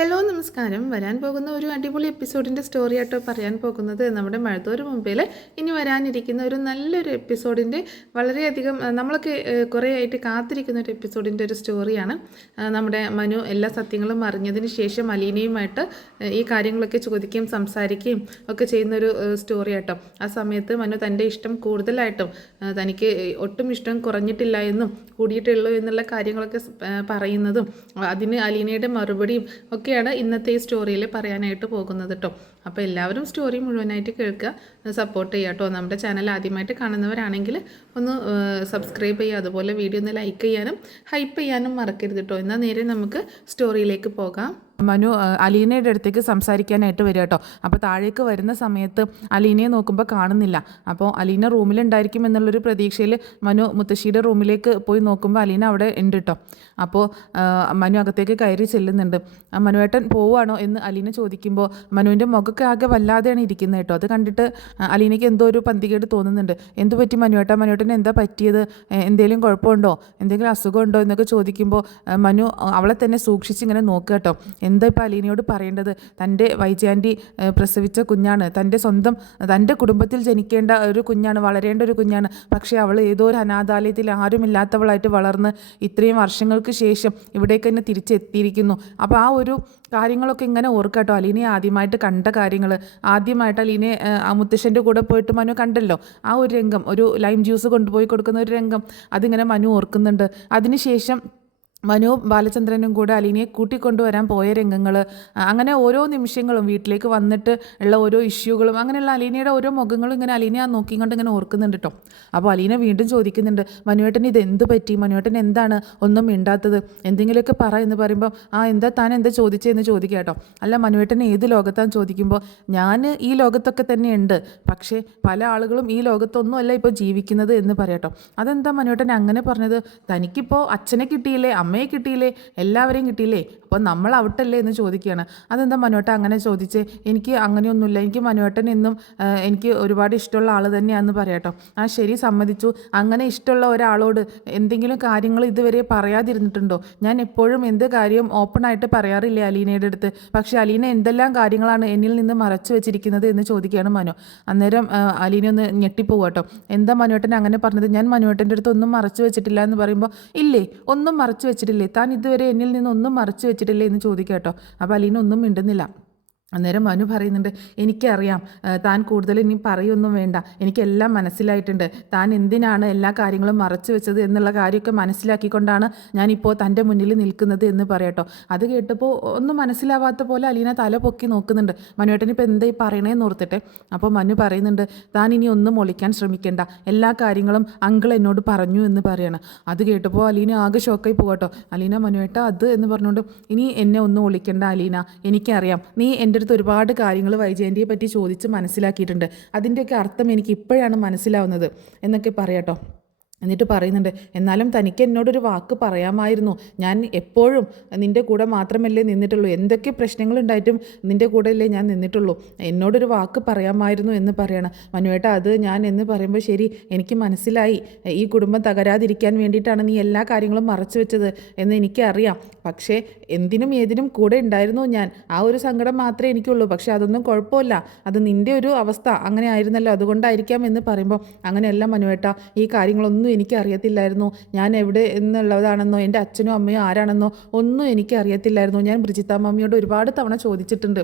Hello നമസ്കാരം. വരാൻ പോകുന്ന ഒരു അടിപൊളി എപ്പിസോഡിൻ്റെ സ്റ്റോറി ആട്ടോ പറയാൻ പോകുന്നത്. നമ്മുടെ മഴത്തോര് മുമ്പിൽ ഇനി വരാനിരിക്കുന്ന ഒരു നല്ലൊരു എപ്പിസോഡിൻ്റെ വളരെയധികം നമ്മളൊക്കെ കുറേ ആയിട്ട് കാത്തിരിക്കുന്ന ഒരു എപ്പിസോഡിൻ്റെ ഒരു സ്റ്റോറിയാണ്. നമ്മുടെ മനു എല്ലാ സത്യങ്ങളും അറിഞ്ഞതിന് ശേഷം അലീനയുമായിട്ട് ഈ കാര്യങ്ങളൊക്കെ ചോദിക്കുകയും സംസാരിക്കുകയും ഒക്കെ ചെയ്യുന്നൊരു സ്റ്റോറി ആട്ടോ. ആ സമയത്ത് മനു തൻ്റെ ഇഷ്ടം കൂടുതലായിട്ടും തനിക്ക് ഒട്ടും ഇഷ്ടം കുറഞ്ഞിട്ടില്ല എന്നും കൂടിയിട്ടുള്ളൂ എന്നുള്ള കാര്യങ്ങളൊക്കെ പറയുന്നതും അതിന് അലീനയുടെ മറുപടിയും ഒക്കെയാണ് ഇന്നത്തെ ഈ സ്റ്റോറിയിൽ പറയാനായിട്ട് പോകുന്നത് കേട്ടോ. അപ്പോൾ എല്ലാവരും സ്റ്റോറി മുഴുവനായിട്ട് കേൾക്കുക, സപ്പോർട്ട് ചെയ്യുക കേട്ടോ. നമ്മുടെ ചാനൽ ആദ്യമായിട്ട് കാണുന്നവരാണെങ്കിൽ ഒന്ന് സബ്സ്ക്രൈബ് ചെയ്യുക, അതുപോലെ വീഡിയോ ഒന്ന് ലൈക്ക് ചെയ്യാനും ഹൈപ്പ് ചെയ്യാനും മറക്കരുത് കേട്ടോ. എന്നാൽ നേരെ നമുക്ക് സ്റ്റോറിയിലേക്ക് പോകാം. മനു അലീനയുടെ അടുത്തേക്ക് സംസാരിക്കാനായിട്ട് വരിക കേട്ടോ. അപ്പോൾ താഴേക്ക് വരുന്ന സമയത്ത് അലീനയെ നോക്കുമ്പോൾ കാണുന്നില്ല. അപ്പോൾ അലീന റൂമിലുണ്ടായിരിക്കും എന്നുള്ളൊരു പ്രതീക്ഷയിൽ മനു മുത്തശ്ശിയുടെ റൂമിലേക്ക് പോയി നോക്കുമ്പോൾ അലീന അവിടെ ഉണ്ട് കേട്ടോ. അപ്പോൾ മനു അകത്തേക്ക് കയറി ചെല്ലുന്നുണ്ട്. മനുവേട്ടൻ പോവുകയാണോ എന്ന് അലീന ചോദിക്കുമ്പോൾ മനുവിൻ്റെ മുഖമൊക്കെ ആകെ വല്ലാതെയാണ് ഇരിക്കുന്നത് കേട്ടോ. അത് കണ്ടിട്ട് അലീനയ്ക്ക് എന്തോ ഒരു പന്തികേട് തോന്നുന്നുണ്ട്. എന്ത് പറ്റി മനുവേട്ടന് എന്താ പറ്റിയത്, എന്തെങ്കിലും കുഴപ്പമുണ്ടോ, എന്തെങ്കിലും അസുഖമുണ്ടോ എന്നൊക്കെ ചോദിക്കുമ്പോൾ മനു അവളെ തന്നെ സൂക്ഷിച്ച് ഇങ്ങനെ നോക്കുക കേട്ടോ. എന്താ ഇപ്പോൾ അലീനയോട് പറയേണ്ടത്? തൻ്റെ വൈജയാൻ്റി പ്രസവിച്ച കുഞ്ഞാണ്, തൻ്റെ കുടുംബത്തിൽ ജനിക്കേണ്ട ഒരു കുഞ്ഞാണ്, വളരേണ്ട ഒരു കുഞ്ഞാണ്. പക്ഷേ അവൾ ഏതോ ഒരു അനാഥാലയത്തിൽ ആരുമില്ലാത്തവളായിട്ട് വളർന്ന് ഇത്രയും വർഷങ്ങൾക്ക് ശേഷം ഇവിടേക്ക് തന്നെ തിരിച്ചെത്തിയിരിക്കുന്നു. അപ്പോൾ ആ ഒരു കാര്യങ്ങളൊക്കെ ഇങ്ങനെ ഓർക്കാട്ടോ. അലീനയെ ആദ്യമായിട്ട് കണ്ട കാര്യങ്ങൾ, ആദ്യമായിട്ട് അലീനയെ മുത്തശ്ശൻ്റെ കൂടെ പോയിട്ട് മനു കണ്ടല്ലോ, ആ ഒരു രംഗം, ഒരു ലൈം ജ്യൂസ് കൊണ്ടുപോയി കൊടുക്കുന്ന ഒരു രംഗം, അതിങ്ങനെ മനു ഓർക്കുന്നുണ്ട്. അതിനുശേഷം മനുവും ബാലചന്ദ്രനും കൂടെ അലീനയെ കൂട്ടിക്കൊണ്ടുവരാൻ പോയ രംഗങ്ങൾ, അങ്ങനെ ഓരോ നിമിഷങ്ങളും വീട്ടിലേക്ക് വന്നിട്ട് ഉള്ള ഓരോ ഇഷ്യൂകളും, അങ്ങനെയുള്ള അലീനയുടെ ഓരോ മുഖങ്ങളും ഇങ്ങനെ അലീനയെ നോക്കിക്കൊണ്ട് ഇങ്ങനെ ഓർക്കുന്നുണ്ട് കേട്ടോ. അപ്പോൾ അലീന വീണ്ടും ചോദിക്കുന്നുണ്ട്, മനുവേട്ടന് ഇത് എന്ത് പറ്റി, മനുവേട്ടൻ എന്താണ് ഒന്നും മിണ്ടാത്തത്, എന്തെങ്കിലുമൊക്കെ പറ എന്ന് പറയുമ്പോൾ താൻ എന്താ ചോദിച്ചതെന്ന് ചോദിക്കുക കേട്ടോ. അല്ല മനുവേട്ടൻ ഏത് ലോകത്താന്ന് ചോദിക്കുമ്പോൾ ഞാൻ ഈ ലോകത്തൊക്കെ തന്നെ ഉണ്ട്, പക്ഷേ പല ആളുകളും ഈ ലോകത്തൊന്നും അല്ല ഇപ്പോൾ ജീവിക്കുന്നത് എന്ന് പറയാട്ടോ. അതെന്താ മനുവേട്ടൻ അങ്ങനെ പറഞ്ഞത്? തനിക്കിപ്പോൾ അച്ഛനെ കിട്ടിയില്ലേ, അമ്മയെ കിട്ടിയില്ലേ, എല്ലാവരെയും കിട്ടിയില്ലേ, അപ്പോൾ നമ്മൾ ഔട്ടല്ലേ എന്ന് ചോദിക്കുകയാണ്. അതെന്താ മനുവേട്ടൻ അങ്ങനെ ചോദിച്ചേ? എനിക്ക് അങ്ങനെയൊന്നുമില്ല, എനിക്ക് മനുവേട്ടൻ എന്നും എനിക്ക് ഒരുപാട് ഇഷ്ടമുള്ള ആൾ തന്നെയാണെന്ന് പറയാട്ടോ. ആ ശരി, സമ്മതിച്ചു. അങ്ങനെ ഇഷ്ടമുള്ള ഒരാളോട് എന്തെങ്കിലും കാര്യങ്ങൾ ഇതുവരെ പറയാതിരുന്നിട്ടുണ്ടോ? ഞാൻ എപ്പോഴും എന്ത് കാര്യവും ഓപ്പണായിട്ട് പറയാറില്ലേ അലീനയുടെ അടുത്ത്, പക്ഷേ അലീന എന്തെല്ലാം കാര്യങ്ങളാണ് എന്നിൽ നിന്ന് മറച്ചു വെച്ചിരിക്കുന്നത് എന്ന് ചോദിക്കുകയാണ് മനു. അന്നേരം അലീന ഒന്ന് ഞെട്ടിപ്പോവുക കേട്ടോ. എന്താ മനുവേട്ടൻ അങ്ങനെ പറഞ്ഞത്? ഞാൻ മനുവേട്ടൻ്റെ അടുത്ത് ഒന്നും മറച്ചു വെച്ചിട്ടില്ല എന്ന് പറയുമ്പോൾ, ഇല്ലേ ഒന്നും മറച്ചു വെച്ചിട്ടില്ലേ, താൻ ഇതുവരെ എന്നിൽ നിന്ന് ഒന്നും മറച്ചു വെച്ചിട്ടില്ലേ എന്ന് ചോദിക്കുക കേട്ടോ. അപ്പോൾ അലീന ഒന്നും മിണ്ടുന്നില്ല. അന്നേരം മനു പറയുന്നുണ്ട്, എനിക്കറിയാം താൻ കൂടുതൽ ഇനി പറയൊന്നും വേണ്ട, എനിക്കെല്ലാം മനസ്സിലായിട്ടുണ്ട്. താൻ എന്തിനാണ് എല്ലാ കാര്യങ്ങളും മറച്ചു വെച്ചത് എന്നുള്ള കാര്യമൊക്കെ മനസ്സിലാക്കിക്കൊണ്ടാണ് ഞാനിപ്പോൾ തൻ്റെ മുന്നിൽ നിൽക്കുന്നത് എന്ന് പറയട്ടോ. അത് കേട്ടപ്പോൾ ഒന്നും മനസ്സിലാവാത്ത പോലെ അലീന തല പൊക്കി നോക്കുന്നുണ്ട്. മനുവേട്ടൻ ഇപ്പോൾ എന്താ ഈ പറയണേന്ന് ഓർത്തിട്ടെ. അപ്പോൾ മനു പറയുന്നുണ്ട്, താൻ ഇനി ഒന്നും ഒളിക്കാൻ ശ്രമിക്കേണ്ട, എല്ലാ കാര്യങ്ങളും അങ്കിൾ എന്നോട് പറഞ്ഞു എന്ന് പറയാണ്. അത് കേട്ടപ്പോൾ അലീന ആകെ ഷോക്കായി പോകട്ടോ. അലീന, മനുവേട്ട അത് എന്ന് പറഞ്ഞുകൊണ്ട്, ഇനി എന്നെ ഒന്നും ഒളിക്കേണ്ട അലീന, എനിക്കറിയാം നീ എൻ്റെ അടുത്ത് ഒരുപാട് കാര്യങ്ങൾ വൈജയന്തിയെ പറ്റി ചോദിച്ച് മനസ്സിലാക്കിയിട്ടുണ്ട്, അതിൻ്റെയൊക്കെ അർത്ഥം എനിക്ക് ഇപ്പോഴാണ് മനസ്സിലാവുന്നത് എന്നൊക്കെ പറയാട്ടോ. എന്നിട്ട് പറയുന്നുണ്ട്, എന്നാലും തനിക്ക് എന്നോടൊരു വാക്ക് പറയാമായിരുന്നു, ഞാൻ എപ്പോഴും നിൻ്റെ കൂടെ മാത്രമല്ലേ നിന്നിട്ടുള്ളൂ, എന്തൊക്കെ പ്രശ്നങ്ങളുണ്ടായിട്ടും നിൻ്റെ കൂടെയല്ലേ ഞാൻ നിന്നിട്ടുള്ളൂ, എന്നോടൊരു വാക്ക് പറയാമായിരുന്നു എന്ന് പറയണം. മനുവേട്ട അത് ഞാൻ എന്ന് പറയുമ്പോൾ ശരി, എനിക്ക് മനസ്സിലായി, ഈ കുടുംബം തകരാതിരിക്കാൻ വേണ്ടിയിട്ടാണ് നീ എല്ലാ കാര്യങ്ങളും മറച്ചു വെച്ചത് എന്ന് എനിക്കറിയാം, പക്ഷേ എന്തിനും ഏതിനും കൂടെ ഉണ്ടായിരുന്നു ഞാൻ, ആ ഒരു സങ്കടം മാത്രമേ എനിക്കുള്ളൂ, പക്ഷേ അതൊന്നും കുഴപ്പമില്ല, അത് നിൻ്റെ ഒരു അവസ്ഥ അങ്ങനെ ആയിരുന്നല്ലോ, അതുകൊണ്ടായിരിക്കാം എന്ന് പറയുമ്പോൾ, അങ്ങനെയല്ല മനുവേട്ട, ഈ കാര്യങ്ങളൊന്നും എനിക്കറിയത്തില്ലായിരുന്നു, ഞാൻ എവിടെ എന്നുള്ളതാണെന്നോ എൻ്റെ അച്ഛനോ അമ്മയോ ആരാണെന്നോ ഒന്നും എനിക്കറിയത്തില്ലായിരുന്നു. ഞാൻ ബ്രിജിത്ത മമ്മിയോട് ഒരുപാട് തവണ ചോദിച്ചിട്ടുണ്ട്,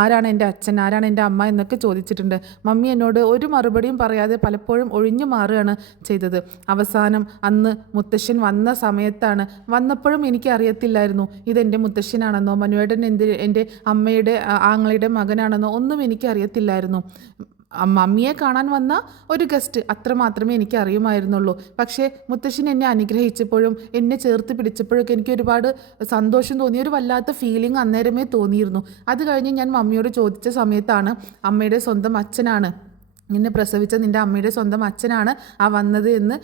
ആരാണ് എൻ്റെ അച്ഛൻ, ആരാണ് എൻ്റെ അമ്മ എന്നൊക്കെ ചോദിച്ചിട്ടുണ്ട്. മമ്മി എന്നോട് ഒരു മറുപടിയും പറയാതെ പലപ്പോഴും ഒഴിഞ്ഞു മാറുകയാണ് ചെയ്തത്. അവസാനം അന്ന് മുത്തശ്ശൻ വന്ന സമയത്താണ്, വന്നപ്പോഴും എനിക്കറിയത്തില്ലായിരുന്നു ഇതെൻ്റെ മുത്തശ്ശനാണെന്നോ മനുവേട്ടൻ എൻ്റെ അമ്മയുടെ ആങ്ങളുടെ മകനാണെന്നോ ഒന്നും എനിക്കറിയത്തില്ലായിരുന്നു. മമ്മിയെ കാണാൻ വന്ന ഒരു ഗസ്റ്റ്, അത്ര മാത്രമേ എനിക്ക് അറിയുമായിരുന്നുള്ളൂ. പക്ഷേ മുത്തശ്ശൻ എന്നെ അനുഗ്രഹിച്ചപ്പോഴും എന്നെ ചേർത്ത് പിടിച്ചപ്പോഴൊക്കെ എനിക്ക് ഒരുപാട് സന്തോഷം തോന്നി, ഒരു വല്ലാത്ത ഫീലിംഗ് അന്നേരമേ തോന്നിയിരുന്നു. അത് കഴിഞ്ഞ് ഞാൻ മമ്മിയോട് ചോദിച്ച സമയത്താണ് അമ്മയുടെ സ്വന്തം അച്ഛനാണ് നിന്നെ പ്രസവിച്ച നിൻ്റെ അമ്മയുടെ സ്വന്തം അച്ഛനാണ് ആ വന്നത് എന്ന്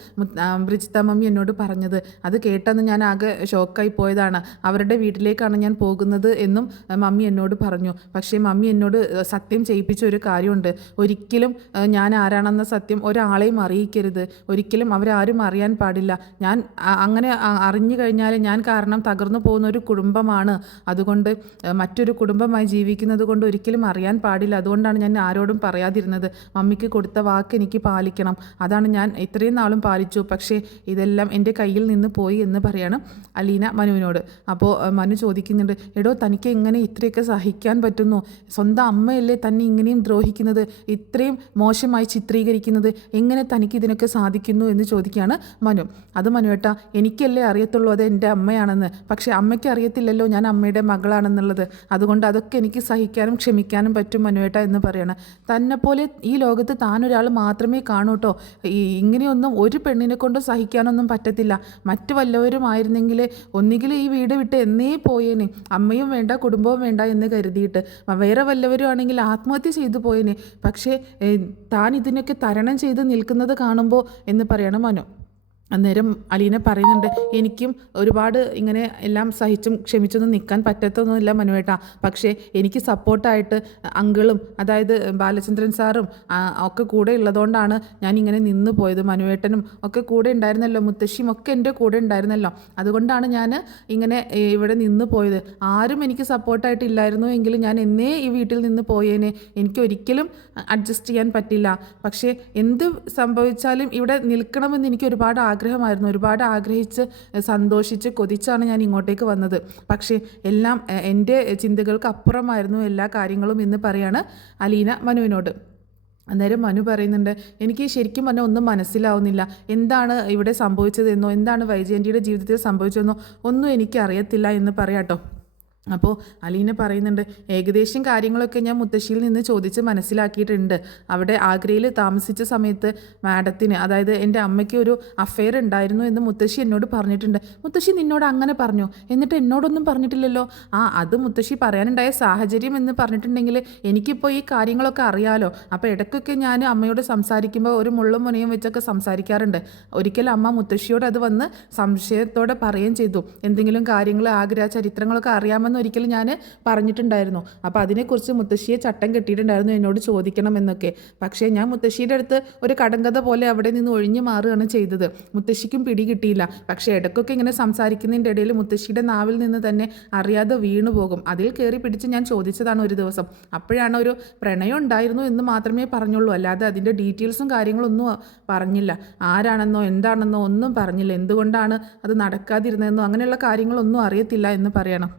ബ്രിജിത്ത മമ്മി എന്നോട് പറഞ്ഞത്. അത് കേട്ടെന്ന് ഞാൻ ആകെ ഷോക്കായി പോയതാണ്. അവരുടെ വീട്ടിലേക്കാണ് ഞാൻ പോകുന്നത് എന്നും മമ്മി എന്നോട് പറഞ്ഞു. പക്ഷേ മമ്മി എന്നോട് സത്യം ചെയ്യിപ്പിച്ച ഒരു കാര്യമുണ്ട്. ഒരിക്കലും ഞാൻ ആരാണെന്ന സത്യം ഒരാളെയും അറിയിക്കരുത്. ഒരിക്കലും അവരാരും അറിയാൻ പാടില്ല. ഞാൻ അങ്ങനെ അറിഞ്ഞു കഴിഞ്ഞാൽ ഞാൻ കാരണം തകർന്നു പോകുന്ന ഒരു കുടുംബമാണ്. അതുകൊണ്ട് മറ്റൊരു കുടുംബമായി ജീവിക്കുന്നത് കൊണ്ട് ഒരിക്കലും അറിയാൻ പാടില്ല. അതുകൊണ്ടാണ് ഞാൻ ആരോടും പറയാതിരുന്നത്. മമ്മിക്ക് കൊടുത്ത വാക്ക് എനിക്ക് പാലിക്കണം. അതാണ് ഞാൻ ഇത്രയും നാളും പാലിച്ചു. പക്ഷേ ഇതെല്ലാം എൻ്റെ കയ്യിൽ നിന്ന് പോയി എന്ന് പറയാണ് അലീന മനുവിനോട്. അപ്പോൾ മനു ചോദിക്കുന്നുണ്ട്, എടോ തനിക്ക് എങ്ങനെ ഇത്രയൊക്കെ സഹിക്കാൻ പറ്റുന്നു? സ്വന്തം അമ്മയല്ലേ തന്നെ ഇങ്ങനെയും ദ്രോഹിക്കുന്നത്, ഇത്രയും മോശമായി ചിത്രീകരിക്കുന്നത്, എങ്ങനെ തനിക്ക് ഇതിനൊക്കെ സാധിക്കുന്നു എന്ന് ചോദിക്കുകയാണ് മനു. അത് മനുവേട്ടാ, എനിക്കല്ലേ അറിയത്തുള്ളൂ അത് എൻ്റെ അമ്മയാണെന്ന്. പക്ഷേ അമ്മയ്ക്ക് അറിയത്തില്ലല്ലോ ഞാൻ അമ്മയുടെ മകളാണെന്നുള്ളത്. അതുകൊണ്ട് അതൊക്കെ എനിക്ക് സഹിക്കാനും ക്ഷമിക്കാനും പറ്റും മനുവേട്ട എന്ന് പറയണം. തന്നെപ്പോലെ ഈ ലോകത്ത് താനൊരാൾ മാത്രമേ കാണൂ കേട്ടോ. ഇങ്ങനെയൊന്നും ഒരു പെണ്ണിനെ കൊണ്ട് സഹിക്കാനൊന്നും പറ്റത്തില്ല. മറ്റു വല്ലവരുമായിരുന്നെങ്കിൽ ഒന്നുകിൽ ഈ വീട് വിട്ട് എന്നേ പോയേനെ, അമ്മയും വേണ്ട കുടുംബവും വേണ്ട എന്ന് കരുതിയിട്ട്. വേറെ വല്ലവരും ആണെങ്കിൽ ആത്മഹത്യ ചെയ്തു പോയേനെ. പക്ഷേ താൻ ഇതിനൊക്കെ തരണം ചെയ്ത് നിൽക്കുന്നത് കാണുമ്പോൾ എന്ന് പറയണം മനു. അന്നേരം അലീന പറയുന്നുണ്ട്, എനിക്കും ഒരുപാട് ഇങ്ങനെ എല്ലാം സഹിച്ചും ക്ഷമിച്ചൊന്നും നിൽക്കാൻ പറ്റത്തൊന്നുമില്ല മനുവേട്ട. പക്ഷേ എനിക്ക് സപ്പോർട്ടായിട്ട് അങ്കിളും അതായത് ബാലചന്ദ്രൻ സാറും ഒക്കെ കൂടെ ഉള്ളതുകൊണ്ടാണ് ഞാനിങ്ങനെ നിന്ന് പോയത്. മനുവേട്ടനും ഒക്കെ കൂടെ ഉണ്ടായിരുന്നല്ലോ, മുത്തശ്ശിയും ഒക്കെ എൻ്റെ കൂടെ ഉണ്ടായിരുന്നല്ലോ. അതുകൊണ്ടാണ് ഞാൻ ഇങ്ങനെ ഇവിടെ നിന്ന് പോയത്. ആരും എനിക്ക് സപ്പോർട്ടായിട്ടില്ലായിരുന്നു എങ്കിലും ഞാൻ എന്നേ ഈ വീട്ടിൽ നിന്ന് പോയേനെ. എനിക്കൊരിക്കലും അഡ്ജസ്റ്റ് ചെയ്യാൻ പറ്റില്ല. പക്ഷേ എന്ത് സംഭവിച്ചാലും ഇവിടെ നിൽക്കണമെന്ന് എനിക്ക് ഒരുപാട് ആഗ്രഹമായിരുന്നു. ഒരുപാട് ആഗ്രഹിച്ച് സന്തോഷിച്ച് കൊതിച്ചാണ് ഞാൻ ഇങ്ങോട്ടേക്ക് വന്നത്. പക്ഷേ എല്ലാം എൻ്റെ ചിന്തകൾക്ക് അപ്പുറമായിരുന്നു എല്ലാ കാര്യങ്ങളും എന്ന് പറയാണ് അലീന മനുവിനോട്. അന്നേരം മനു പറയുന്നുണ്ട്, എനിക്ക് ശരിക്കും പറഞ്ഞാൽ ഒന്നും മനസ്സിലാവുന്നില്ല. എന്താണ് ഇവിടെ സംഭവിച്ചതെന്നോ എന്താണ് വൈജയന്തിയുടെ ജീവിതത്തിൽ സംഭവിച്ചതെന്നോ ഒന്നും എനിക്കറിയത്തില്ല എന്ന് പറയാട്ടോ. അപ്പോൾ അലീന പറയുന്നുണ്ട്, ഏകദേശം കാര്യങ്ങളൊക്കെ ഞാൻ മുത്തശ്ശിയിൽ നിന്ന് ചോദിച്ച് മനസ്സിലാക്കിയിട്ടുണ്ട്. അവിടെ ആഗ്രയിൽ താമസിച്ച സമയത്ത് മാഡത്തിന്, അതായത് എൻ്റെ അമ്മയ്ക്ക് ഒരു അഫെയർ ഉണ്ടായിരുന്നു എന്ന് മുത്തശ്ശി എന്നോട് പറഞ്ഞിട്ടുണ്ട്. മുത്തശ്ശി നിന്നോട് അങ്ങനെ പറഞ്ഞു, എന്നിട്ട് എന്നോടൊന്നും പറഞ്ഞിട്ടില്ലല്ലോ. അത് മുത്തശ്ശി പറയാനുണ്ടായ സാഹചര്യം എന്ന് പറഞ്ഞിട്ടുണ്ടെങ്കിൽ എനിക്കിപ്പോൾ ഈ കാര്യങ്ങളൊക്കെ അറിയാലോ. അപ്പോൾ ഇടയ്ക്കൊക്കെ ഞാൻ അമ്മയോട് സംസാരിക്കുമ്പോൾ ഒരു മുള്ളും മുനയും വെച്ചൊക്കെ സംസാരിക്കാറുണ്ട്. ഒരിക്കൽ അമ്മ മുത്തശ്ശിയോട് അത് വന്ന് സംശയത്തോടെ പറയുകയും ചെയ്തു. എന്തെങ്കിലും കാര്യങ്ങൾ ആഗ്രഹ ചരിത്രങ്ങളൊക്കെ അറിയാമെന്ന് ഒരിക്കലും ഞാൻ പറഞ്ഞിട്ടുണ്ടായിരുന്നു. അപ്പോൾ അതിനെക്കുറിച്ച് മുത്തശ്ശിയെ ചട്ടം കെട്ടിയിട്ടുണ്ടായിരുന്നു എന്നോട് ചോദിക്കണമെന്നൊക്കെ. പക്ഷേ ഞാൻ മുത്തശ്ശിയുടെ അടുത്ത് ഒരു കടങ്കഥ പോലെ അവിടെ നിന്ന് ഒഴിഞ്ഞു മാറുകയാണ് ചെയ്തത്. മുത്തശ്ശിക്കും പിടി കിട്ടിയില്ല. പക്ഷേ ഇടയ്ക്കൊക്കെ ഇങ്ങനെ സംസാരിക്കുന്നതിൻ്റെ ഇടയിൽ മുത്തശ്ശിയുടെ നാവിൽ നിന്ന് തന്നെ അറിയാതെ വീണു പോകും. അതിൽ കയറി പിടിച്ച് ഞാൻ ചോദിച്ചതാണ് ഒരു ദിവസം. അപ്പോഴാണ് ഒരു പ്രണയം ഉണ്ടായിരുന്നു എന്ന് മാത്രമേ പറഞ്ഞുള്ളൂ. അല്ലാതെ അതിൻ്റെ ഡീറ്റെയിൽസും കാര്യങ്ങളൊന്നും പറഞ്ഞില്ല. ആരാണെന്നോ എന്താണെന്നോ ഒന്നും പറഞ്ഞില്ല. എന്തുകൊണ്ടാണ് അത് നടക്കാതിരുന്നതെന്നോ അങ്ങനെയുള്ള കാര്യങ്ങളൊന്നും അറിയത്തില്ല എന്ന് പറയണം.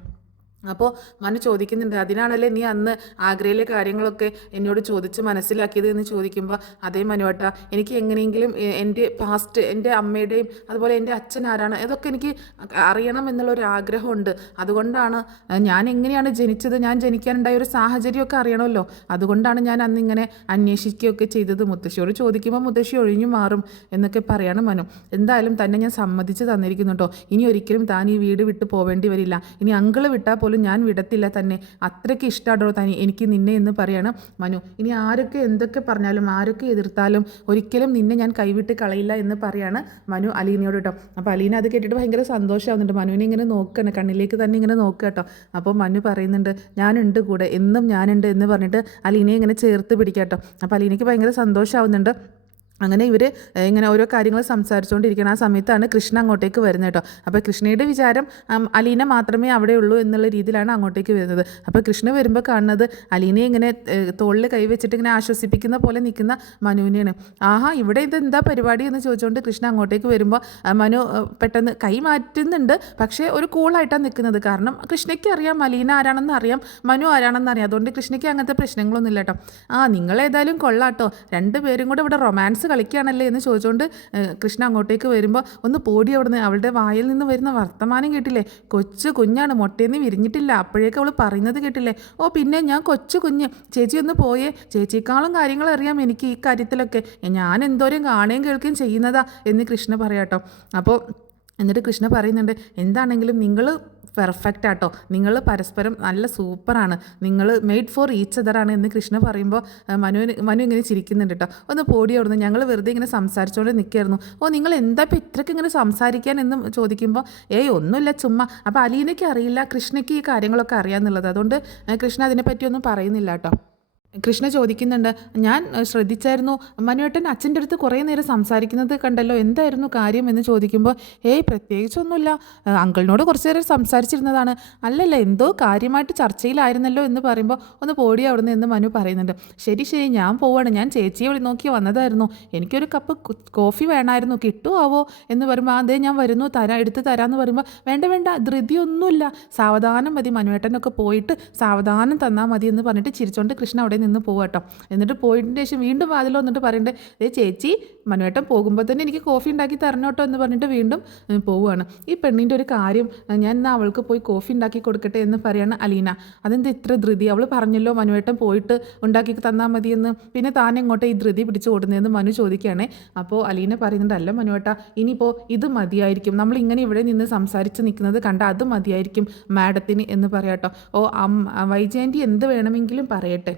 അപ്പോൾ മനു ചോദിക്കുന്നുണ്ട്, അതിനാണല്ലേ നീ അന്ന് ആഗ്രയിലെ കാര്യങ്ങളൊക്കെ എന്നോട് ചോദിച്ച് മനസ്സിലാക്കിയത് എന്ന് ചോദിക്കുമ്പോൾ, അതേ മനുവേട്ട, എനിക്ക് എങ്ങനെയെങ്കിലും എൻ്റെ പാസ്റ്റ്, എൻ്റെ അമ്മയുടെയും അതുപോലെ എൻ്റെ അച്ഛൻ ആരാണ് ഇതൊക്കെ എനിക്ക് അറിയണം എന്നുള്ളൊരു ആഗ്രഹമുണ്ട്. അതുകൊണ്ടാണ് ഞാൻ എങ്ങനെയാണ് ജനിച്ചത്, ഞാൻ ജനിക്കാനുണ്ടായ ഒരു സാഹചര്യമൊക്കെ അറിയണമല്ലോ. അതുകൊണ്ടാണ് ഞാൻ അന്നിങ്ങനെ അന്വേഷിക്കുകയൊക്കെ ചെയ്തത്. മുത്തശ്ശിയോട് ചോദിക്കുമ്പോൾ മുത്തശ്ശി ഒഴിഞ്ഞു മാറും എന്നൊക്കെ പറയണം മനു. എന്തായാലും തന്നെ ഞാൻ സമ്മതിച്ച് തന്നിരിക്കുന്നു കേട്ടോ. ഇനി ഒരിക്കലും താൻ ഈ വീട് വിട്ട് പോവേണ്ടി വരില്ല. ഇനി അങ്കിള് വിട്ടാൽ പോലും ഞാൻ വിടത്തില്ല തന്നെ. അത്രയ്ക്ക് ഇഷ്ടമാണോ തനി എനിക്ക് നിന്നെ എന്ന് പറയണം മനു. ഇനി ആരൊക്കെ എന്തൊക്കെ പറഞ്ഞാലും ആരൊക്കെ എതിർത്താലും ഒരിക്കലും നിന്നെ ഞാൻ കൈവിട്ട് കളയില്ല എന്ന് പറയാണ് മനു അലീനയോട് കേട്ടോ. അപ്പോൾ അലീന അത് കേട്ടിട്ട് ഭയങ്കര സന്തോഷമാവുന്നുണ്ട്. മനുവിനെ ഇങ്ങനെ നോക്കണം, കണ്ണിലേക്ക് തന്നെ ഇങ്ങനെ നോക്കുക കേട്ടോ. അപ്പോൾ മനു പറയുന്നുണ്ട്, ഞാനുണ്ട് കൂടെ, എന്നും ഞാനുണ്ട് എന്ന് പറഞ്ഞിട്ട് അലീനയെ ഇങ്ങനെ ചേർത്ത് പിടിക്കാം കേട്ടോ. അപ്പോൾ അലീനയ്ക്ക് ഭയങ്കര സന്തോഷമാവുന്നുണ്ട്. അങ്ങനെ ഇവർ ഇങ്ങനെ ഓരോ കാര്യങ്ങൾ സംസാരിച്ചുകൊണ്ടിരിക്കണം. ആ സമയത്താണ് കൃഷ്ണ അങ്ങോട്ടേക്ക് വരുന്നത് കേട്ടോ. അപ്പോൾ കൃഷ്ണയുടെ വിചാരം അലീന മാത്രമേ അവിടെ ഉള്ളൂ എന്നുള്ള രീതിയിലാണ് അങ്ങോട്ടേക്ക് വരുന്നത്. അപ്പോൾ കൃഷ്ണ വരുമ്പോൾ കാണുന്നത് അലീനയെ ഇങ്ങനെ തോളിൽ കൈവച്ചിട്ട് ഇങ്ങനെ ആശ്വസിപ്പിക്കുന്ന പോലെ നിൽക്കുന്ന മനുവിനെയാണ്. ആഹാ, ഇവിടെ ഇതെന്താ പരിപാടി എന്ന് ചോദിച്ചുകൊണ്ട് കൃഷ്ണ അങ്ങോട്ടേക്ക് വരുമ്പോൾ മനു പെട്ടെന്ന് കൈ മാറ്റുന്നുണ്ട്. പക്ഷേ ഒരു കൂളായിട്ടാണ് നിൽക്കുന്നത്. കാരണം കൃഷ്ണയ്ക്ക് അറിയാം അലീന ആരാണെന്ന് അറിയാം, മനു ആരാണെന്ന് അറിയാം. അതുകൊണ്ട് കൃഷ്ണയ്ക്ക് അങ്ങനത്തെ പ്രശ്നങ്ങളൊന്നും ഇല്ല കേട്ടോ. നിങ്ങളേതായാലും കൊള്ളാട്ടോ, രണ്ടുപേരും കൂടെ ഇവിടെ റൊമാൻസ് കളിക്കുകയാണല്ലേ എന്ന് ചോദിച്ചുകൊണ്ട് കൃഷ്ണ അങ്ങോട്ടേക്ക് വരുമ്പോൾ, ഒന്ന് പോടി അവിടുന്ന്, അവളുടെ വായിൽ നിന്ന് വരുന്ന വർത്തമാനം കേട്ടില്ലേ, കൊച്ചു കുഞ്ഞാണ്, മുട്ടേന്ന് വിരിഞ്ഞിട്ടില്ല, അപ്പോഴേക്കും അവൾ പറയുന്നത് കേട്ടില്ലേ, ഓ പിന്നെ ഞാൻ കൊച്ചു കുഞ്ഞ്, ചേച്ചി ഒന്ന് പോയേ, ചേച്ചിക്കാളും കാര്യങ്ങൾ അറിയാം എനിക്ക് ഈ കാര്യത്തിലൊക്കെ, ഞാൻ എന്തോരം കാണുകയും കേൾക്കുകയും ചെയ്യുന്നതാ എന്ന് കൃഷ്ണ പറയാട്ടോ. അപ്പോൾ എന്നിട്ട് കൃഷ്ണ പറയുന്നുണ്ട്, എന്താണെങ്കിലും നിങ്ങൾ പെർഫെക്റ്റ് ആട്ടോ, നിങ്ങൾ പരസ്പരം നല്ല സൂപ്പറാണ്, നിങ്ങൾ മെയ്ഡ് ഫോർ ഈച്ച് അതറാണ് എന്ന് കൃഷ്ണ പറയുമ്പോൾ മനു ഇങ്ങനെ ചിരിക്കുന്നുണ്ട് കേട്ടോ. ഒന്ന് പോടി അവിടുന്ന്, ഞങ്ങൾ വെറുതെ ഇങ്ങനെ സംസാരിച്ചുകൊണ്ട് നിൽക്കുകയായിരുന്നു. നിങ്ങൾ എന്താ ഇപ്പം ഇത്രയ്ക്ക് ഇങ്ങനെ സംസാരിക്കാൻ എന്നും ചോദിക്കുമ്പോൾ ഒന്നുമില്ല ചുമ്മാ. അപ്പോൾ അലീനയ്ക്ക് അറിയില്ല കൃഷ്ണയ്ക്ക് ഈ കാര്യങ്ങളൊക്കെ അറിയാമെന്നുള്ളത്, അതുകൊണ്ട് കൃഷ്ണ അതിനെപ്പറ്റിയൊന്നും പറയുന്നില്ല കേട്ടോ. കൃഷ്ണ ചോദിക്കുന്നുണ്ട്, ഞാൻ ശ്രദ്ധിച്ചായിരുന്നു മനുവേട്ടൻ അച്ഛൻ്റെ അടുത്ത് കുറേ നേരം സംസാരിക്കുന്നത് കണ്ടല്ലോ, എന്തായിരുന്നു കാര്യം എന്ന് ചോദിക്കുമ്പോൾ പ്രത്യേകിച്ചൊന്നുമില്ല, അങ്കിളിനോട് കുറച്ച് നേരം സംസാരിച്ചിരുന്നതാണ്. അല്ലല്ല, എന്തോ കാര്യമായിട്ട് ചർച്ചയിലായിരുന്നല്ലോ എന്ന് പറയുമ്പോൾ ഒന്ന് പോടി അവിടുന്ന് എന്ന് മനു പറയുന്നുണ്ട്. ശരി ഞാൻ പോവാണ്, ഞാൻ ചേച്ചിയെ നോക്കി വന്നതായിരുന്നു, എനിക്കൊരു കപ്പ് കോഫി വേണമായിരുന്നു, കിട്ടുമാവോ എന്ന് പറയുമ്പോൾ അതേ ഞാൻ വരുന്നു, എടുത്ത് തരാമെന്ന് പറയുമ്പോൾ വേണ്ട ധൃതിയൊന്നുമില്ല, സാവധാനം മതി, മനുവേട്ടനൊക്കെ പോയിട്ട് സാവധാനം തന്നാൽ മതി എന്ന് പറഞ്ഞിട്ട് ചിരിച്ചോണ്ട് കൃഷ്ണ അവിടെ നിന്ന് പോവാട്ടോ. എന്നിട്ട് പോയതിൻ്റെ ശേഷം വീണ്ടും വാതിൽ വന്നിട്ട് പറയണ്ടേ ചേച്ചി മനുവേട്ടൻ പോകുമ്പോൾ തന്നെ എനിക്ക് കോഫി ഉണ്ടാക്കി തരണോട്ടോ എന്ന് പറഞ്ഞിട്ട് വീണ്ടും പോവുകയാണ്. ഈ പെണ്ണിൻ്റെ ഒരു കാര്യം, ഞാൻ എന്നാൽ അവൾക്ക് പോയി കോഫി ഉണ്ടാക്കി കൊടുക്കട്ടെ എന്ന് പറയാണ് അലീന. അതെന്താ ഇത്ര ധൃതി, അവൾ പറഞ്ഞല്ലോ മനുവേട്ടൻ പോയിട്ട് ഉണ്ടാക്കി തന്നാൽ മതിയെന്ന്, പിന്നെ താൻ എങ്ങോട്ടേ ഈ ധൃതി പിടിച്ച് കൊടുക്കുന്നതെന്ന് മനു ചോദിക്കുകയാണേ. അപ്പോൾ അലീന പറയുന്നുണ്ട്, അല്ല മനുവേട്ട, ഇനിയിപ്പോൾ ഇത് മതിയായിരിക്കും, നമ്മൾ ഇങ്ങനെ ഇവിടെ നിന്ന് സംസാരിച്ച് നിൽക്കുന്നത് കണ്ട അത് മതിയായിരിക്കും മാഡത്തിന് എന്ന് പറയാട്ടോ. വൈജയന്തി എന്ത് വേണമെങ്കിലും പറയട്ടെ,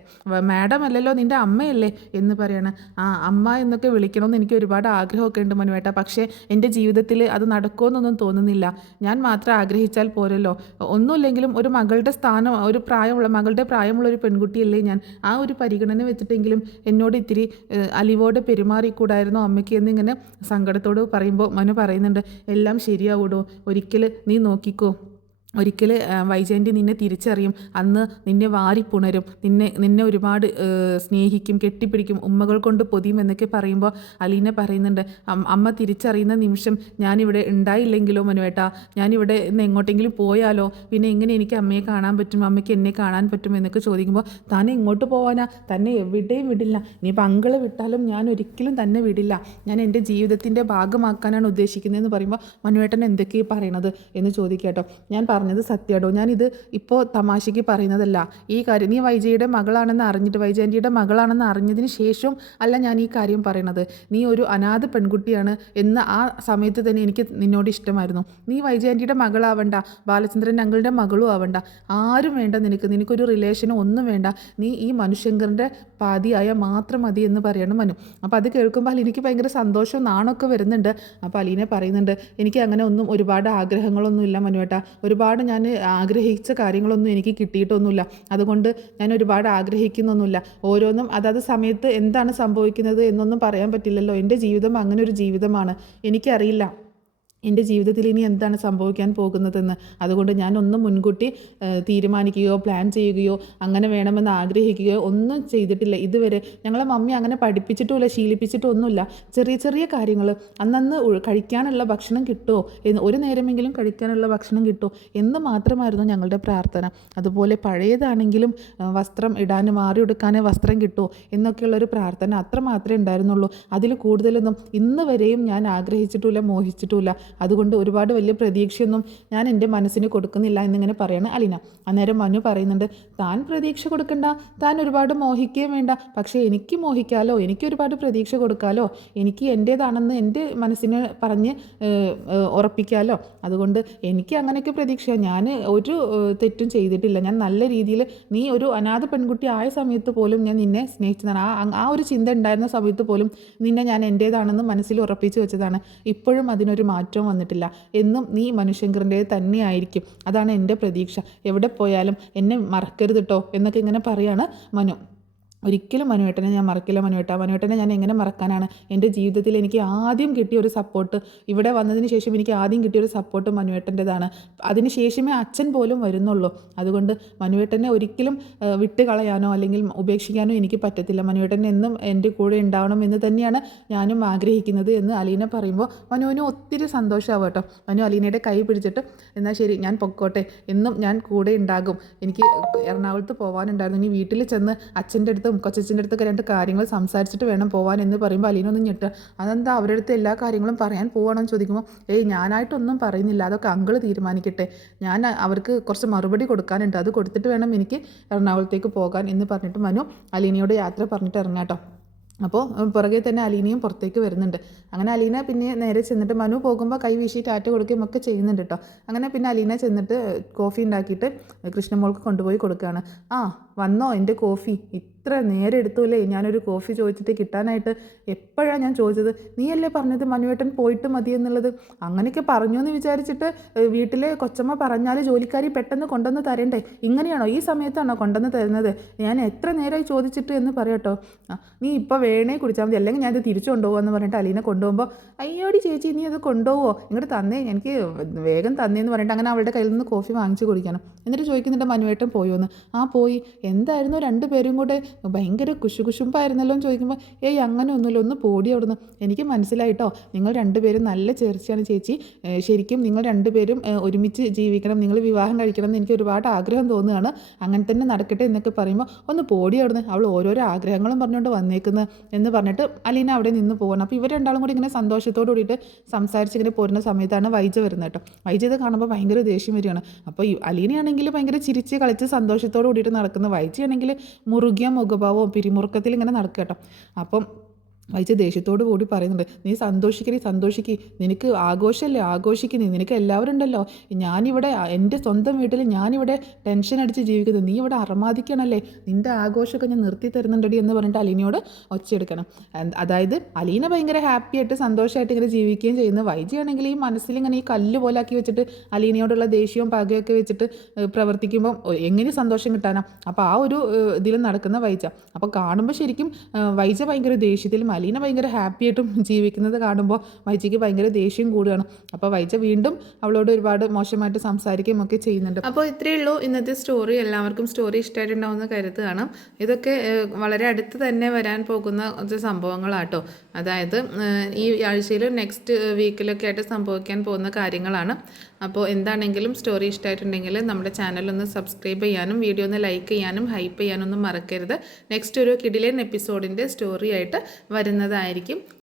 മാഡം അല്ലല്ലോ നിൻ്റെ അമ്മയല്ലേ എന്ന് പറയാണ്. അമ്മ എന്നൊക്കെ വിളിക്കണമെന്ന് എനിക്ക് ഒരുപാട് ആഗ്രഹമൊക്കെ ഉണ്ട് മനുവേട്ട, പക്ഷേ എൻ്റെ ജീവിതത്തിൽ അത് നടക്കുമെന്നൊന്നും തോന്നുന്നില്ല. ഞാൻ മാത്രം ആഗ്രഹിച്ചാൽ പോരല്ലോ, ഒന്നുമില്ലെങ്കിലും ഒരു മകളുടെ സ്ഥാനം, മകളുടെ പ്രായമുള്ള ഒരു പെൺകുട്ടിയല്ലേ ഞാൻ, ആ ഒരു പരിഗണന വെച്ചിട്ടെങ്കിലും എന്നോട് ഇത്തിരി അലിവോടെ പെരുമാറിക്കൂടായിരുന്നോ അമ്മയ്ക്ക് എന്നിങ്ങനെ സങ്കടത്തോട് പറയുമ്പോൾ മനു പറയുന്നുണ്ട്, എല്ലാം ശരിയാവൂടോ, ഒരിക്കൽ നീ നോക്കിക്കോ, ഒരിക്കൽ വൈജയന്തി നിന്നെ തിരിച്ചറിയും, അന്ന് നിന്നെ വാരിപ്പുണരും, നിന്നെ ഒരുപാട് സ്നേഹിക്കും, കെട്ടിപ്പിടിക്കും, ഉമ്മകൾ കൊണ്ട് പൊതിയും എന്നൊക്കെ പറയുമ്പോൾ അലീന പറയുന്നുണ്ട്, അമ്മ തിരിച്ചറിയുന്ന നിമിഷം ഞാനിവിടെ ഉണ്ടായില്ലെങ്കിലോ മനുവേട്ടാ, ഞാനിവിടെ നിന്ന് എങ്ങോട്ടെങ്കിലും പോയാലോ, പിന്നെ എങ്ങനെ എനിക്ക് അമ്മയെ കാണാൻ പറ്റും, അമ്മയ്ക്ക് എന്നെ കാണാൻ പറ്റും എന്നൊക്കെ ചോദിക്കുമ്പോൾ താൻ എങ്ങോട്ട് പോകാനാ, തന്നെ എവിടെയും വിടില്ല, ഇനിയിപ്പോൾ അങ്കിള് വിട്ടാലും ഞാൻ ഒരിക്കലും തന്നെ വിടില്ല, ഞാൻ എൻ്റെ ജീവിതത്തിൻ്റെ ഭാഗമാക്കാനാണ് ഉദ്ദേശിക്കുന്നതെന്ന് പറയുമ്പോൾ മനുവേട്ടൻ എന്തൊക്കെയാണ് പറയണത് എന്ന് ചോദിക്കാട്ടോ. ഞാൻ പറഞ്ഞത് സത്യമാടോ, ഞാനിത് ഇപ്പോൾ തമാശയ്ക്ക് പറയുന്നതല്ല, ഈ കാര്യം നീ വൈജയന്തിയുടെ മകളാണെന്ന് അറിഞ്ഞതിന് ശേഷം അല്ല ഞാൻ ഈ കാര്യം പറയണത്. നീ ഒരു അനാഥ പെൺകുട്ടിയാണ് എന്ന ആ സമയത്ത് തന്നെ എനിക്ക് നിന്നോട് ഇഷ്ടമായിരുന്നു. നീ വൈജയന്തിയുടെ മകളാവണ്ട, ബാലചന്ദ്രൻ അങ്കിളുടെ മകളും ആവണ്ട, ആരും വേണ്ട, നിനക്കൊരു റിലേഷനും ഒന്നും വേണ്ട, നീ ഈ മനുശങ്കറിൻ്റെ പാതിയായ മാത്രം മതി എന്ന് പറയണം മനു. അപ്പോൾ അത് കേൾക്കുമ്പോൾ എനിക്ക് ഭയങ്കര സന്തോഷവും നാണമൊക്കെ വരുന്നുണ്ട്. അപ്പോൾ അലീനെ പറയുന്നുണ്ട്, എനിക്ക് അങ്ങനെ ഒന്നും ഒരുപാട് ആഗ്രഹങ്ങളൊന്നും ഇല്ല മനുവേട്ട, ഒരുപാട് ഞാൻ ആഗ്രഹിച്ച കാര്യങ്ങളൊന്നും എനിക്ക് കിട്ടിയിട്ടൊന്നുമില്ല, അതുകൊണ്ട് ഞാൻ ഒരുപാട് ആഗ്രഹിക്കുന്നൊന്നുമില്ല, ഓരോന്നും അതത് സമയത്ത് എന്താണ് സംഭവിക്കുന്നത് എന്നൊന്നും പറയാൻ പറ്റില്ലല്ലോ, എൻ്റെ ജീവിതം അങ്ങനെ ഒരു ജീവിതമാണ്, എനിക്കറിയില്ല എൻ്റെ ജീവിതത്തിൽ ഇനി എന്താണ് സംഭവിക്കാൻ പോകുന്നതെന്ന്, അതുകൊണ്ട് ഞാനൊന്നും മുൻകൂട്ടി തീരുമാനിക്കുകയോ പ്ലാൻ ചെയ്യുകയോ അങ്ങനെ വേണമെന്ന് ആഗ്രഹിക്കുകയോ ഒന്നും ചെയ്തിട്ടില്ല ഇതുവരെ. ഞങ്ങളെ മമ്മി അങ്ങനെ പഠിപ്പിച്ചിട്ടുമില്ല, ശീലിപ്പിച്ചിട്ടൊന്നുമില്ല. ചെറിയ ചെറിയ കാര്യങ്ങൾ, അന്നന്ന് കഴിക്കാനുള്ള ഭക്ഷണം കിട്ടുമോ, ഒരു നേരമെങ്കിലും കഴിക്കാനുള്ള ഭക്ഷണം കിട്ടുമോ എന്ന് മാത്രമായിരുന്നു ഞങ്ങളുടെ പ്രാർത്ഥന. അതുപോലെ പഴയതാണെങ്കിലും വസ്ത്രം ഇടാനും മാറി ഉടുക്കാനേ വസ്ത്രം കിട്ടുമോ എന്നൊക്കെയുള്ളൊരു പ്രാർത്ഥന അത്ര മാത്രമേ ഉണ്ടായിരുന്നുള്ളൂ. അതിൽ കൂടുതലൊന്നും ഇന്ന് വരെയും ഞാൻ ആഗ്രഹിച്ചിട്ടില്ല, മോഹിച്ചിട്ടുമില്ല. അതുകൊണ്ട് ഒരുപാട് വലിയ പ്രതീക്ഷയൊന്നും ഞാൻ എൻ്റെ മനസ്സിന് കൊടുക്കുന്നില്ല എന്നിങ്ങനെ പറയണം അലീന. അന്നേരം മനു പറയുന്നുണ്ട്, താൻ പ്രതീക്ഷ കൊടുക്കണ്ട, താൻ ഒരുപാട് മോഹിക്കുകയും വേണ്ട, പക്ഷേ എനിക്ക് മോഹിക്കാലോ, എനിക്ക് ഒരുപാട് പ്രതീക്ഷ കൊടുക്കാലോ, എനിക്ക് എൻ്റേതാണെന്ന് എൻ്റെ മനസ്സിന് പറഞ്ഞ് ഉറപ്പിക്കാമല്ലോ, അതുകൊണ്ട് എനിക്ക് അങ്ങനെയൊക്കെ പ്രതീക്ഷ, ഞാൻ ഒരു തെറ്റും ചെയ്തിട്ടില്ല, ഞാൻ നല്ല രീതിയിൽ, നീ ഒരു അനാഥ പെൺകുട്ടി ആയ സമയത്ത് പോലും ഞാൻ നിന്നെ സ്നേഹിച്ചതാണ്, ആ ഒരു ചിന്ത ഉണ്ടായിരുന്ന സമയത്ത് പോലും നിന്നെ ഞാൻ എൻ്റേതാണെന്ന് മനസ്സിൽ ഉറപ്പിച്ച് വെച്ചതാണ്, ഇപ്പോഴും അതിനൊരു മാറ്റവും വന്നിട്ടില്ല, എന്നും നീ മനുശങ്കറിൻ്റെ തന്നെയായിരിക്കും, അതാണ് എൻ്റെ പ്രതീക്ഷ, എവിടെ പോയാലും എന്നെ മറക്കരുത് കേട്ടോ എന്നൊക്കെ ഇങ്ങനെ പറയാണ് മനു. ഒരിക്കലും മനുവേട്ടനെ ഞാൻ മറക്കില്ല മനുവേട്ടനെ ഞാൻ എങ്ങനെ മറക്കാനാണ്. എൻ്റെ ജീവിതത്തിൽ എനിക്ക് ആദ്യം കിട്ടിയ ഒരു സപ്പോർട്ട്, ഇവിടെ വന്നതിന് ശേഷം എനിക്ക് ആദ്യം കിട്ടിയ ഒരു സപ്പോർട്ട് മനുവേട്ടൻ്റെതാണ്. അതിന് ശേഷമേ അച്ഛൻ പോലും വരുന്നുള്ളൂ. അതുകൊണ്ട് മനുവേട്ടനെ ഒരിക്കലും വിട്ട് കളയാനോ അല്ലെങ്കിൽ ഉപേക്ഷിക്കാനോ എനിക്ക് പറ്റത്തില്ല. മനുവേട്ടൻ എന്നും എൻ്റെ കൂടെ ഉണ്ടാവണം എന്ന് തന്നെയാണ് ഞാനും ആഗ്രഹിക്കുന്നത് എന്ന് അലീന പറയുമ്പോൾ മനുവിന് ഒത്തിരി സന്തോഷമാവും കേട്ടോ. മനു അലീനയുടെ കൈ പിടിച്ചിട്ട്, എന്നാൽ ശരി ഞാൻ പൊക്കോട്ടെ, എന്നും ഞാൻ കൂടെ ഉണ്ടാകും, എനിക്ക് എറണാകുളത്ത് പോകാനുണ്ടായിരുന്നു, ഇനി വീട്ടിൽ ചെന്ന് അച്ഛൻ്റെ അടുത്ത് കൊച്ചച്ഛൻ്റെ അടുത്തൊക്കെ രണ്ട് കാര്യങ്ങൾ സംസാരിച്ചിട്ട് വേണം പോകാൻ എന്ന് പറയുമ്പോൾ അലീന ഒന്ന് ഞെട്ടുക. അതെന്താ അവരുടെ അടുത്ത് എല്ലാ കാര്യങ്ങളും പറയാൻ പോകണമെന്ന് ചോദിക്കുമ്പോൾ ഞാനായിട്ടൊന്നും പറയുന്നില്ല, അതൊക്കെ അങ്കിള് തീരുമാനിക്കട്ടെ, ഞാൻ അവർക്ക് കുറച്ച് മറുപടി കൊടുക്കാനുണ്ട്, അത് കൊടുത്തിട്ട് വേണം എനിക്ക് എറണാകുളത്തേക്ക് പോകാൻ എന്ന് പറഞ്ഞിട്ട് മനു അലീനയോട് യാത്ര പറഞ്ഞിട്ട് ഇറങ്ങാട്ടോ. അപ്പോൾ പുറകെ തന്നെ അലീനയും പുറത്തേക്ക് വരുന്നുണ്ട്. അങ്ങനെ അലീന പിന്നെ നേരെ ചെന്നിട്ട് മനു പോകുമ്പോൾ കൈ വീശി ടാറ്റ കൊടുക്കുകയും ഒക്കെ ചെയ്യുന്നുണ്ട് കേട്ടോ. അങ്ങനെ പിന്നെ അലീന ചെന്നിട്ട് കോഫി ഉണ്ടാക്കിയിട്ട് കൃഷ്ണമോൾക്ക് കൊണ്ടുപോയി കൊടുക്കുകയാണ്. ആ വന്നോ എൻ്റെ കോഫി, ഇത്ര നേരം എടുത്തൂല്ലേ ഞാനൊരു കോഫി ചോദിച്ചിട്ട് കിട്ടാനായിട്ട്. എപ്പോഴാണ് ഞാൻ ചോദിച്ചത്, നീയല്ലേ പറഞ്ഞത് മനുവേട്ടൻ പോയിട്ട് മതി എന്നുള്ളത്. അങ്ങനെയൊക്കെ പറഞ്ഞു എന്ന് വിചാരിച്ചിട്ട് വീട്ടിലെ കൊച്ചമ്മ പറഞ്ഞാൽ ജോലിക്കാരി പെട്ടെന്ന് കൊണ്ടുവന്ന് തരണ്ടേ, ഇങ്ങനെയാണോ ഈ സമയത്താണോ കൊണ്ടുവന്ന് തരുന്നത്, ഞാൻ എത്ര നേരമായി ചോദിച്ചിട്ട് എന്ന് പറയട്ടോ. നീ ഇപ്പോൾ വേണേ കുടിച്ചാൽ മതി, അല്ലെങ്കിൽ ഞാനത് തിരിച്ചു കൊണ്ടുപോകുമെന്ന് പറഞ്ഞിട്ട് അലീനെ കൊണ്ടുപോകുമ്പോൾ അയ്യോടി ചേച്ചി നീ അത് കൊണ്ടുപോകുമോ, ഇങ്ങോട്ട് തന്നേ, എനിക്ക് വേഗം തന്നേന്ന് പറഞ്ഞിട്ട് അങ്ങനെ അവളുടെ കയ്യിൽ നിന്ന് കോഫി വാങ്ങിച്ച് കുടിക്കണം. എന്നിട്ട് ചോദിക്കുന്നുണ്ട് മനുവേട്ടൻ പോയോ എന്ന്. ആ പോയി, എന്തായിരുന്നു രണ്ടുപേരും കൂടെ ഭയങ്കര കുശുകുശുമ്പായിരുന്നല്ലോ എന്ന് ചോദിക്കുമ്പോൾ ഏയ് അങ്ങനെ ഒന്നുമില്ല, ഒന്ന് പോടി അവിടുന്ന്. എനിക്ക് മനസ്സിലായിട്ടോ നിങ്ങൾ രണ്ടുപേരും നല്ല ചേർച്ചയാണ് ചേച്ചി, ശരിക്കും നിങ്ങൾ രണ്ടുപേരും ഒരുമിച്ച് ജീവിക്കണം, നിങ്ങൾ വിവാഹം കഴിക്കണം എന്ന് എനിക്ക് ഒരുപാട് ആഗ്രഹം തോന്നുകയാണ്, അങ്ങനെ തന്നെ നടക്കട്ടെ എന്നൊക്കെ പറയുമ്പോൾ ഒന്ന് പോടി അവിടുന്ന്, അവൾ ഓരോരോ ആഗ്രഹങ്ങളും പറഞ്ഞുകൊണ്ട് വന്നേക്കുന്നത് എന്ന് പറഞ്ഞിട്ട് അലീന അവിടെ നിന്ന് പോകണം. അപ്പോൾ ഇവർ രണ്ടാളും കൂടി ഇങ്ങനെ സന്തോഷത്തോട് കൂടിയിട്ട് സംസാരിച്ചിങ്ങനെ പോരുന്ന സമയത്താണ് വൈജ വരുന്നത് കേട്ടോ. വൈജ ഇത് കാണുമ്പോൾ ഭയങ്കര ദേഷ്യം വരികയാണ്. അപ്പോൾ ഈ അലീനയാണെങ്കിൽ ഭയങ്കര ചിരിച്ച് കളിച്ച് സന്തോഷത്തോട് കൂടിയിട്ട് നടക്കുന്ന, വൈജയാണെങ്കിൽ മുറുകിയ മുഖഭാവവും പിരിമുറുക്കത്തിൽ ഇങ്ങനെ നടക്കുക കേട്ടോ. അപ്പം വൈജ ദേഷ്യത്തോട് കൂടി പറയുന്നുണ്ട്, നീ സന്തോഷിക്ക്, നിനക്ക് ആഘോഷമല്ലേ, ആഘോഷിക്ക്, നിനക്ക് എല്ലാവരും ഉണ്ടല്ലോ, ഞാനിവിടെ എൻ്റെ സ്വന്തം വീട്ടിൽ ഞാനിവിടെ ടെൻഷൻ അടിച്ച് ജീവിക്കുന്നത്, നീ ഇവിടെ അർമാദിക്കണല്ലേ, നിൻ്റെ ആഘോഷമൊക്കെ ഞാൻ നിർത്തി തരുന്നുണ്ടടി എന്ന് പറഞ്ഞിട്ട് അലീനയോട് ഒച്ചയെടുക്കണം. അതായത് അലീന ഭയങ്കര ഹാപ്പി ആയിട്ട് സന്തോഷമായിട്ട് ഇങ്ങനെ ജീവിക്കുകയും ചെയ്യുന്നു. വൈജയാണെങ്കിൽ ഈ മനസ്സിലിങ്ങനെ ഈ കല്ല് പോലാക്കി വെച്ചിട്ട് അലീനയോടുള്ള ദേഷ്യവും പകയൊക്കെ വെച്ചിട്ട് പ്രവർത്തിക്കുമ്പം എങ്ങനെ സന്തോഷം കിട്ടാനാ. അപ്പോൾ ആ ഒരു ഇതിൽ നടക്കുന്ന വൈജ. അപ്പോൾ കാണുമ്പോൾ ശരിക്കും വൈജ ഭയങ്കര ദേഷ്യത്തിലും അലീന ഭയങ്കര ഹാപ്പി ആയിട്ടും ജീവിക്കുന്നത് കാണുമ്പോൾ വൈജയ്ക്ക് ഭയങ്കര ദേഷ്യം കൂടുകയാണ്. അപ്പോൾ വൈജ വീണ്ടും അവളോട് ഒരുപാട് മോശമായിട്ട് സംസാരിക്കുകയും ഒക്കെ ചെയ്യുന്നുണ്ട്. അപ്പോൾ ഇത്രയേ ഉള്ളൂ ഇന്നത്തെ സ്റ്റോറി. എല്ലാവർക്കും സ്റ്റോറി ഇഷ്ടമായിട്ടുണ്ടാവുമെന്ന് കരുതുകയാണ്. ഇതൊക്കെ വളരെ അടുത്ത് തന്നെ വരാൻ പോകുന്ന കുറച്ച് സംഭവങ്ങളാട്ടോ. അതായത് ഈ ആഴ്ചയിലും നെക്സ്റ്റ് വീക്കിലൊക്കെ ആയിട്ട് സംഭവിക്കാൻ പോകുന്ന കാര്യങ്ങളാണ്. അപ്പോൾ എന്താണെങ്കിലും സ്റ്റോറി ഇഷ്ടമായിട്ടുണ്ടെങ്കിൽ നമ്മുടെ ചാനലൊന്ന് സബ്സ്ക്രൈബ് ചെയ്യാനും വീഡിയോ ഒന്ന് ലൈക്ക് ചെയ്യാനും ഹൈപ്പ് ചെയ്യാനൊന്നും മറക്കരുത്. നെക്സ്റ്റ് ഒരു കിടിലൻ എപ്പിസോഡിൻ്റെ സ്റ്റോറി ആയിട്ട് വരുന്നതായിരിക്കും.